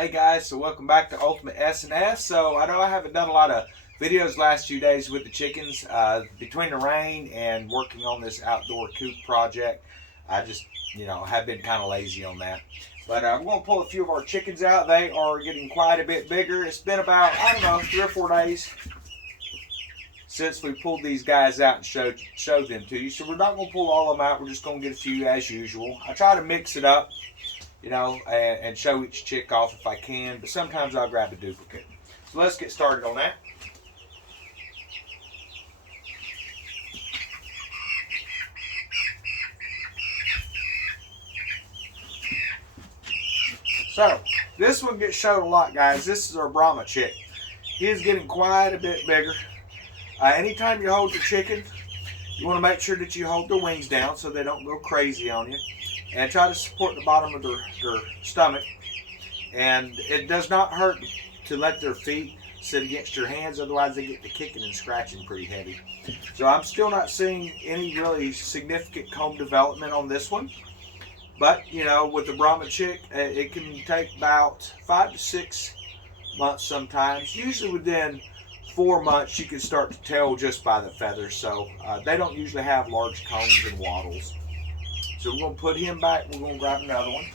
Hey guys, so welcome back to Ultimate S&S. So I know I haven't done a lot of videos last few days with the chickens. Between the rain and working on this outdoor coop project, I just, have been kind of lazy on that. But I'm going to pull a few of our chickens out. They are getting quite a bit bigger. It's been about, 3 or 4 days since we pulled these guys out and showed them to you. So we're not going to pull all of them out. We're just going to get a few as usual. I try to mix it up, and show each chick off if I can, but sometimes I'll grab a duplicate. So let's get started on that. So, this one gets showed a lot, guys. This is our Brahma chick. He is getting quite a bit bigger. Anytime you hold your chicken, you want to make sure that you hold their wings down so they don't go crazy on you. And try to support the bottom of their stomach. And it does not hurt to let their feet sit against your hands, otherwise they get to kicking and scratching pretty heavy. So I'm still not seeing any really significant comb development on this one. But, with the Brahma chick, it can take about 5 to 6 months sometimes. Usually within 4 months you can start to tell just by the feathers. So they don't usually have large combs and wattles. So we're going to put him back. We're going to grab another one.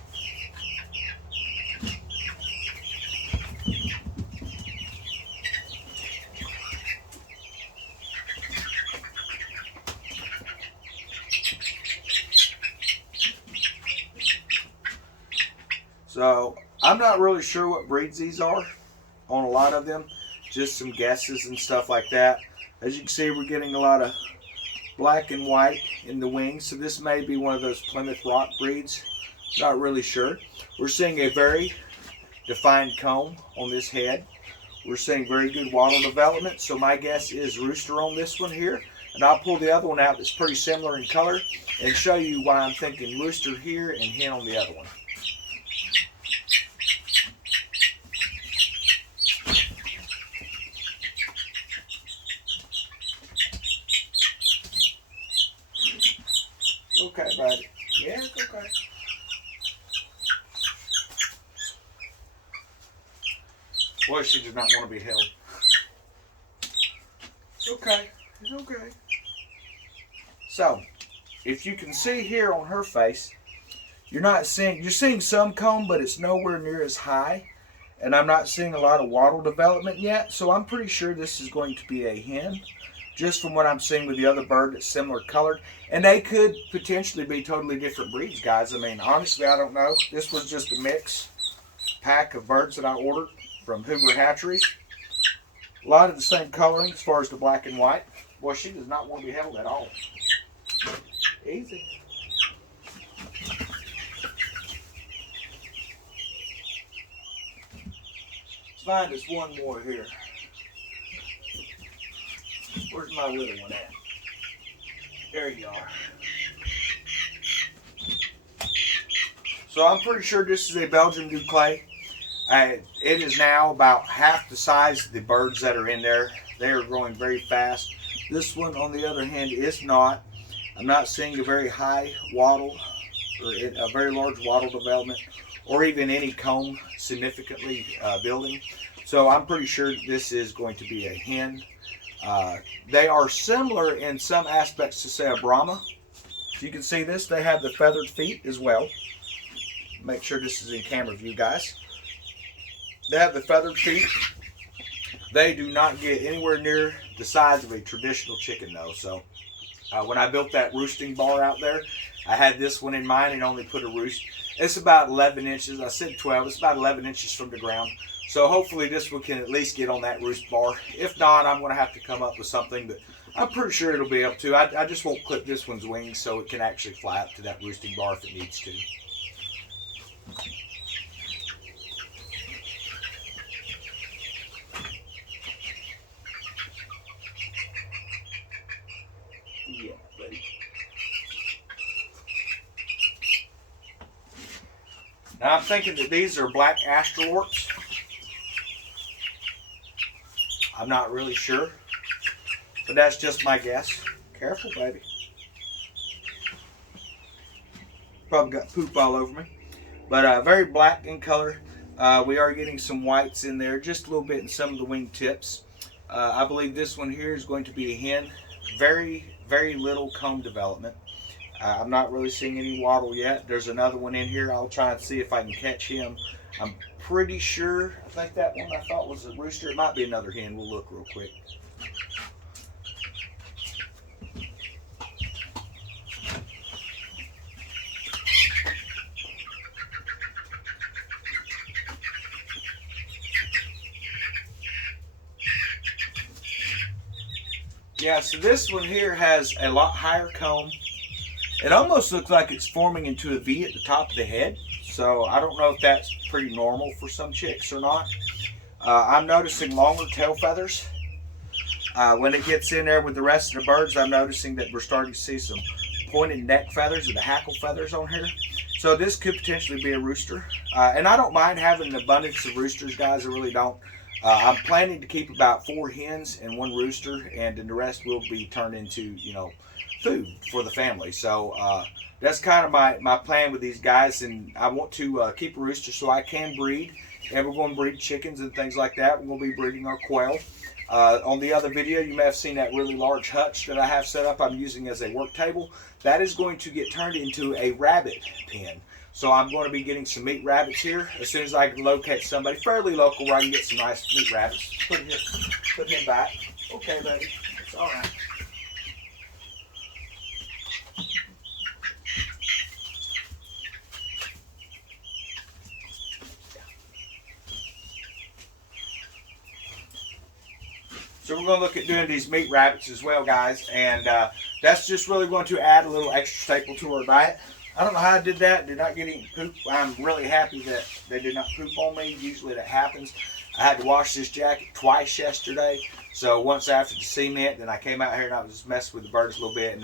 So I'm not really sure what breeds these are on a lot of them. Just some guesses and stuff like that. As you can see, we're getting a lot of black and white in the wings, so this may be one of those Plymouth Rock breeds. Not really sure. We're seeing a very defined comb on this head. We're seeing very good wattle development, so my guess is Rooster on this one here. And I'll pull the other one out that's pretty similar in color and show you why I'm thinking Rooster here and hen on the other one. Okay, buddy. Yeah, it's okay. Boy, she does not want to be held. It's okay. It's okay. So, if you can see here on her face, you're seeing some comb, but it's nowhere near as high. And I'm not seeing a lot of wattle development yet, so I'm pretty sure this is going to be a hen. Just from what I'm seeing with the other bird that's similar colored. And they could potentially be totally different breeds, guys. I mean, honestly, I don't know. This was just a mix pack of birds that I ordered from Hoover Hatcheries. A lot of the same coloring as far as the black and white. Boy, she does not want to be held at all. Easy. Let's find us one more here. Where's my little one at? There you are. So I'm pretty sure this is a Belgian Duclay. It is now about half the size of the birds that are in there. They are growing very fast. This one, on the other hand, is not. I'm not seeing a very high wattle or a very large wattle development or even any comb significantly building. So I'm pretty sure this is going to be a hen. They are similar in some aspects to, say, a Brahma. If you can see this, they have the feathered feet as well. Make sure this is in camera view, guys. They have the feathered feet. They do not get anywhere near the size of a traditional chicken, though. So when I built that roosting bar out there, I had this one in mind and only put a roost. It's about 11 inches. I said 12. It's about 11 inches from the ground. So hopefully this one can at least get on that roost bar. If not, I'm going to have to come up with something, but I'm pretty sure it'll be able to. I just won't clip this one's wings so it can actually fly up to that roosting bar if it needs to. Yeah, buddy. Now I'm thinking that these are black astralorps. I'm not really sure, but that's just my guess. Careful, baby. Probably got poop all over me. But very black in color. We are getting some whites in there, just a little bit in some of the wing tips. I believe this one here is going to be a hen. Very, very little comb development. I'm not really seeing any waddle yet. There's another one in here. I'll try and see if I can catch him. I'm pretty sure, I think that one I thought was a rooster. It might be another hen. We'll look real quick. Yeah, so this one here has a lot higher comb. It almost looks like it's forming into a V at the top of the head. So I don't know if that's pretty normal for some chicks or not. I'm noticing longer tail feathers. When it gets in there with the rest of the birds, I'm noticing that we're starting to see some pointed neck feathers or the hackle feathers on here. So this could potentially be a rooster. And I don't mind having an abundance of roosters, guys. I really don't. I'm planning to keep about 4 hens and 1 rooster, and then the rest will be turned into, you know, food for the family. So that's kind of my plan with these guys, and I want to keep a rooster so I can breed, and we're going to breed chickens and things like that. We're going to be breeding our quail. On the other video, you may have seen that really large hutch that I have set up. I'm using as a work table. That is going to get turned into a rabbit pen. So I'm going to be getting some meat rabbits here as soon as I can locate somebody fairly local where I can get some nice meat rabbits. Put him back. Okay, buddy. It's all right. So we're going to look at doing these meat rabbits as well, guys, and that's just really going to add a little extra staple to our diet. I don't know how I did that. Did not get any poop. I'm really happy that they did not poop on me. Usually that happens. I had to wash this jacket twice yesterday. So once after the cement, then I came out here and I was just messing with the birds a little bit, and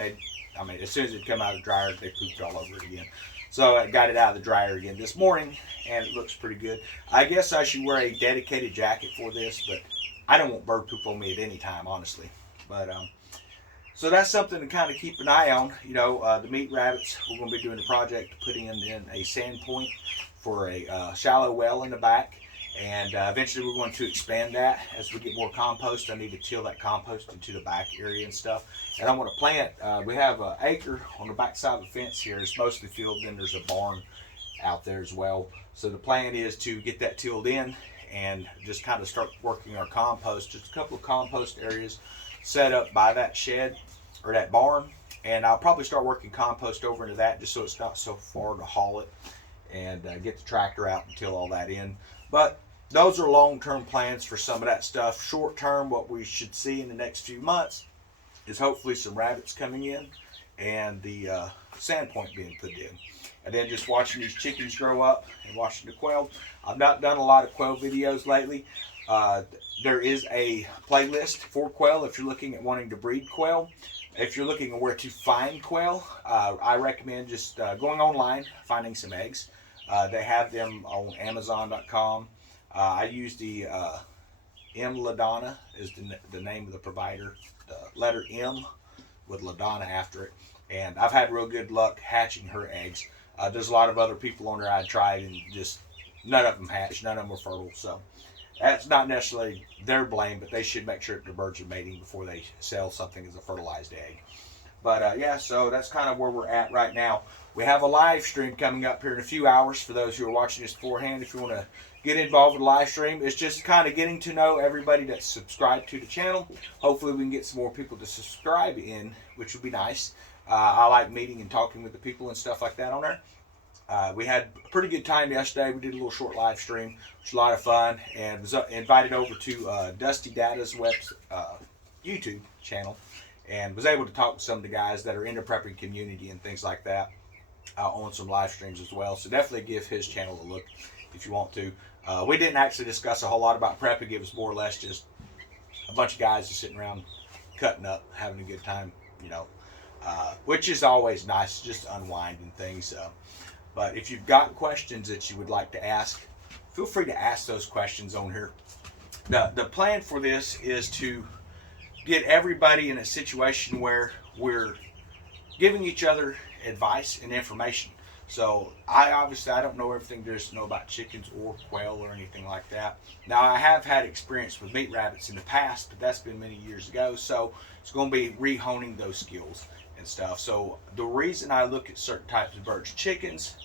as soon as it come out of the dryer, they pooped all over it again. So I got it out of the dryer again this morning, and it looks pretty good. I guess I should wear a dedicated jacket for this, but I don't want bird poop on me at any time, honestly. But so that's something to kind of keep an eye on. You know, the meat rabbits, we're going to be doing a project to put in a sand point for a shallow well in the back. And eventually we're going to expand that as we get more compost. I need to till that compost into the back area and stuff. And I want to plant, we have an acre on the back side of the fence here. It's mostly filled. Then there's a barn out there as well. So the plan is to get that tilled in and just kind of start working our compost. Just a couple of compost areas set up by that shed or that barn, and I'll probably start working compost over into that just so it's not so far to haul it and get the tractor out and till all that in. But those are long-term plans for some of that stuff. Short-term, what we should see in the next few months is hopefully some rabbits coming in and the sand point being put in. And then just watching these chickens grow up and watching the quail. I've not done a lot of quail videos lately. There is a playlist for quail if you're looking at wanting to breed quail. If you're looking at where to find quail, I recommend just going online, finding some eggs. They have them on Amazon.com. I use the M. Ladonna is the name of the provider. The letter M with Ladonna after it. And I've had real good luck hatching her eggs. There's a lot of other people on there I tried and just none of them hatched, none of them were fertile. So that's not necessarily their blame, but they should make sure that the birds are mating before they sell something as a fertilized egg. But yeah, so that's kind of where we're at right now. We have a live stream coming up here in a few hours for those who are watching this beforehand. If you want to get involved with the live stream, it's just kind of getting to know everybody that's subscribed to the channel. Hopefully we can get some more people to subscribe in, which would be nice. I like meeting and talking with the people and stuff like that on there. We had a pretty good time yesterday. We did a little short live stream, which was a lot of fun, and was invited over to Dusty Data's YouTube channel, and was able to talk to some of the guys that are in the prepping community and things like that on some live streams as well. So definitely give his channel a look if you want to. We didn't actually discuss a whole lot about prepping. It was more or less just a bunch of guys just sitting around cutting up, having a good time, you know, which is always nice, just unwind and things. But if you've got questions that you would like to ask, feel free to ask those questions on here. The plan for this is to get everybody in a situation where we're giving each other advice and information. So I don't know everything there is to know about chickens or quail or anything like that. Now I have had experience with meat rabbits in the past, but that's been many years ago. So it's going to be rehoning those skills and stuff. So the reason I look at certain types of birds, chickens,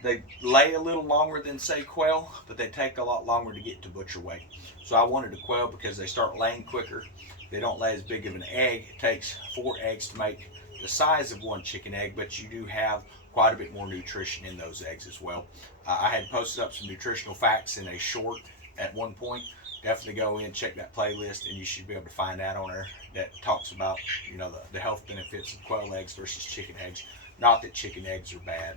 they lay a little longer than say quail, but they take a lot longer to get to butcher weight. So I wanted a quail because they start laying quicker. They don't lay as big of an egg. It takes 4 eggs to make the size of one chicken egg, but you do have quite a bit more nutrition in those eggs as well. I had posted up some nutritional facts in a short at one point. Definitely go in, check that playlist, and you should be able to find that on there that talks about, you know, the health benefits of quail eggs versus chicken eggs. Not that chicken eggs are bad,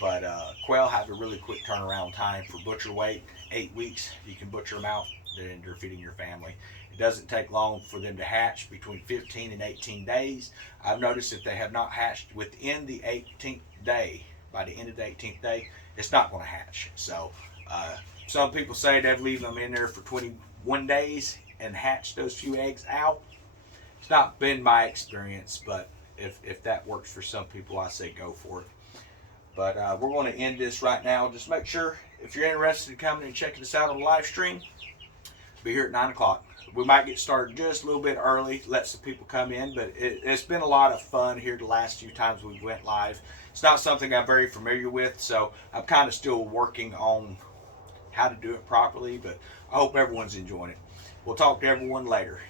but quail have a really quick turnaround time for butcher weight. 8 weeks, you can butcher them out, and you're feeding your family. It doesn't take long for them to hatch, between 15 and 18 days. I've noticed if they have not hatched within the 18th day, by the end of the 18th day, it's not going to hatch. So some people say they've leave them in there for 21 days and hatch those few eggs out. It's not been my experience, but if that works for some people, I say go for it. But we're going to end this right now. Just make sure, if you're interested in coming and checking us out on the live stream, be here at 9 o'clock. We might get started just a little bit early, let some people come in, but it's been a lot of fun here the last few times we went live. It's not something I'm very familiar with, so I'm kind of still working on how to do it properly, but I hope everyone's enjoying it. We'll talk to everyone later.